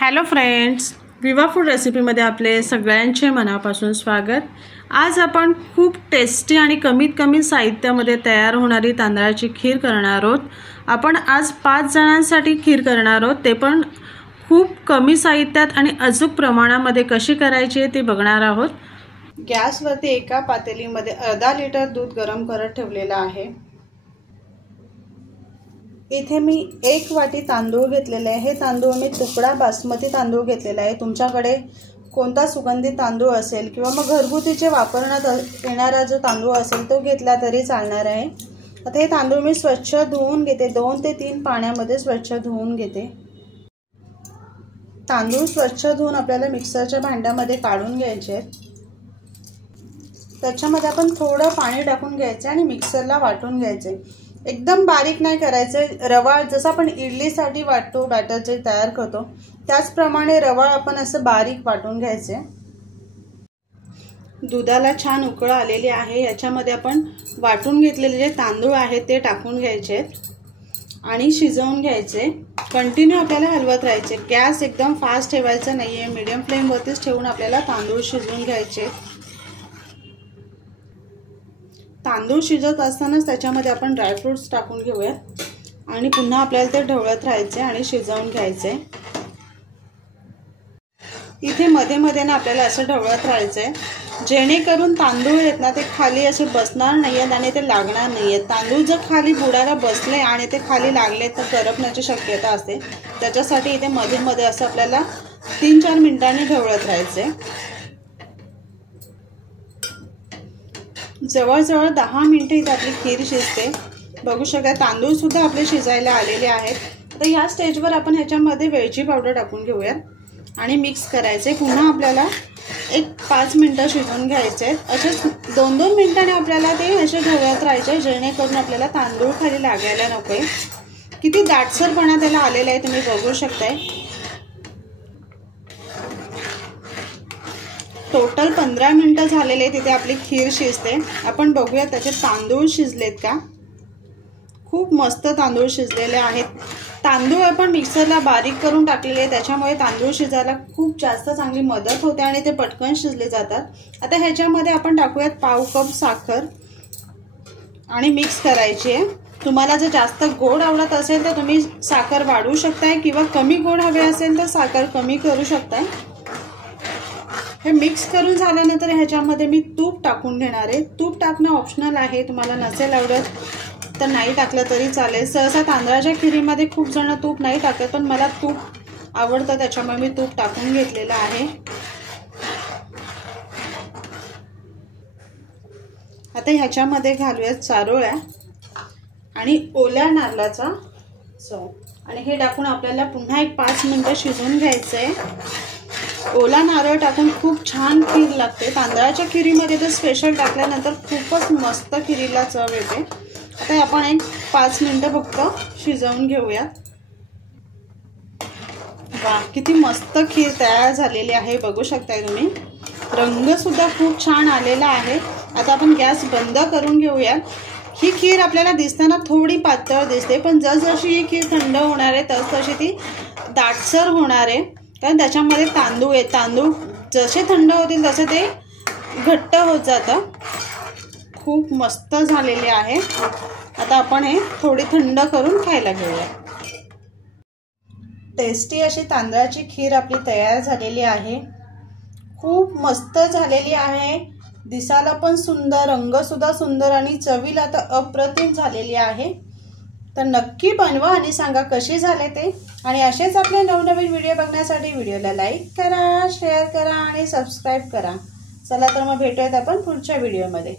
Hello friends, विवा food रेसिपीमध्ये आपले सगळ्यांचे मनापासून स्वागत। आज आपण खूप टेस्टी आणि कमीत साहित्यामध्ये तयार होणारी तांदळाची खीर करणार आहोत। आपण आज 5 जणांसाठी खीर करणार आहोत, ते पण खूप कमी साहित्यात आणि अचूक प्रमाणामध्ये कशी करायची ते बघणार आहोत। गॅसवरती एका पातेलीमध्ये अर्धा लिटर दूध गरम करत ठेवलेला आहे। इथे मी 1 वाटी तांदूळ घेतलेले आहे। हे तांदूळ मी तुकडा बासमती तांदूळ घेतलेला आहे। तुमच्याकडे कोणता सुगंधित तांदूळ असेल किंवा मग घरगुतीचे वापरण्यात येणारा जो तांदूळ असेल तो घेतला तरी चालणार आहे। आता हे तांदूळ मी स्वच्छ धुवून घेते, 2 ते 3 पाण्यामध्ये स्वच्छ धुवून घेते। तांदूळ स्वच्छ धुवून आपल्याला मिक्सरच्या भांड्यामध्ये काढून घ्यायचे। त्याच्यामध्ये आपण थोडं पाणी टाकून घ्यायचे आणि मिक्सरला वाटून घ्यायचे। एकदम बारीक नाही करायचे। रवा जसं आपण इडलीसाठी वाटतो, बॅटर जे तयार करतो त्याचप्रमाणे रवा आपण असं बारीक वाटून घ्यायचे। दुधाला छान उकळ आलेली आहे। याच्यामध्ये आपण वाटून घेतलेले जे तांदूळ आहेत ते टाकून घ्यायचे आणि शिजवून घ्यायचे। कंटिन्यू आपल्याला हलवत राहायचे। गॅस एकदम फास्ट ठेवायचा नाहीये, मीडियम फ्लेम वरतीच ठेवून आपल्याला तांदूळ शिजवून घ्यायचे। तांदूळ शिजत असतानाच त्याच्यामध्ये आपण ड्रायफ्रुट्स टाकून घेऊया आणि पुन्हा आपल्याला ते ढवळत राहायचे आणि शिजवून घ्यायचे। इथे मध्ये मध्ये ना आपल्याला असं ढवळत राहायचे, जेणेकरून तांदूळ आहेत ना ते खाली असे बसणार नाहीयेत आणि ते लागणार नाहीयेत। तांदूळ जर खाली बुडाला बसले आणि ते खाली लागले तर करपण्याची शक्यता असते। त्याच्यासाठी इथे मध्ये मध्ये असं आपल्याला 3-4 मिनिटांनी ढवळत राहायचे। जवळजवळ 10 मिनिटे इथे आपली खीर शिजते। बघू शकता तांदूळ सुद्धा आपले शिजायला आलेले आहेत। तर ह्या स्टेजवर आपण ह्याच्यामध्ये वेलची पावडर टाकून घेऊया आणि मिक्स करायचे। पुन्हा आपल्याला 5 मिनिटं शिजवून घ्यायचे। असे 2-2 मिनिटांनी आपल्याला ते असे ढवळत राहायचे, जेणेकरून आपल्याला तांदूळ खाली लागायला नकोय। किती दाटसरपणा त्याला आलेला आहे तुम्ही बघू शकताय। टोटल 15 मिनिटं झालेले तिथे आपली खीर शिजते। आपण बघूया त्याचे तांदूळ शिजलेत का। खूप मस्त तांदूळ शिजलेले आहेत। तांदूळ आपण मिक्सरला बारीक करून टाकलेले, त्याच्यामुळे तांदूळ शिजायला खूप जास्त चांगली मदत होते आणि ते पटकन शिजले जातात। आता ह्याच्यामध्ये आपण टाकूयात पाव कप साखर आणि मिक्स करायची आहे। तुम्हाला जर जास्त गोड आवडत असेल तर तुम्ही साखर वाढवू शकताय किंवा कमी गोड हवे असेल तर साखर कमी करू शकताय। हे मिक्स करून झाल्यानंतर ह्याच्यामध्ये मी तूप टाकून घेणार आहे। तूप टाकणं ऑप्शनल आहे, तुम्हाला नसेल आवडत तर नाही टाकलं तरी चालेल। सहसा तांदळाच्या खिरीमध्ये खूप जण तूप नाही टाकत, पण मला तूप आवडतं त्याच्यामुळे मी तूप टाकून घेतलेलं आहे। आता ह्याच्यामध्ये घालूयात चारोळ्या आणि ओल्या नारळाचा सौ आणि हे टाकून आपल्याला पुन्हा 5 मिनिटं शिजवून घ्यायचंय। ओला नारळ टाकून खूप छान खीर लागते। तांदळाच्या खिरीमध्ये तर स्पेशल टाकल्यानंतर खूपच मस्त खिरीला चव येते। आता आपण 5 मिनिटं फक्त शिजवून घेऊया। वाह, किती मस्त खीर तयार झालेली आहे बघू शकताय तुम्ही। रंग सुद्धा खूप छान आलेला आहे। आता आपण गॅस बंद करून घेऊया। ही खीर आपल्याला दिसताना थोडी पातळ दिसते, पण जसजशी ही खीर थंड होणार आहे तसतशी ती दाटसर होणार आहे, कारण त्याच्यामध्ये तांदूळ आहे। तांदूळ जसे थंड होतील तसे ते घट्ट होत जातं। खूप मस्त झालेले आहे। आता आपण हे थोडी थंड करून खायला घेऊया। टेस्टी अशी तांदळाची खीर आपली तयार झालेली आहे। खूप मस्त झालेली आहे, दिसायला पण सुंदर, रंग सुद्धा सुंदर आणि चवीला तर अप्रतिम झालेली आहे। तर नक्की बनवा आणि सांगा कशी झाले ते। आणि असेच आपले नवनवीन व्हिडिओ बघण्यासाठी व्हिडिओला लाईक करा, शेअर करा आणि सबस्क्राईब करा। चला तर मग भेटूयात आपण पुढच्या व्हिडिओमध्ये।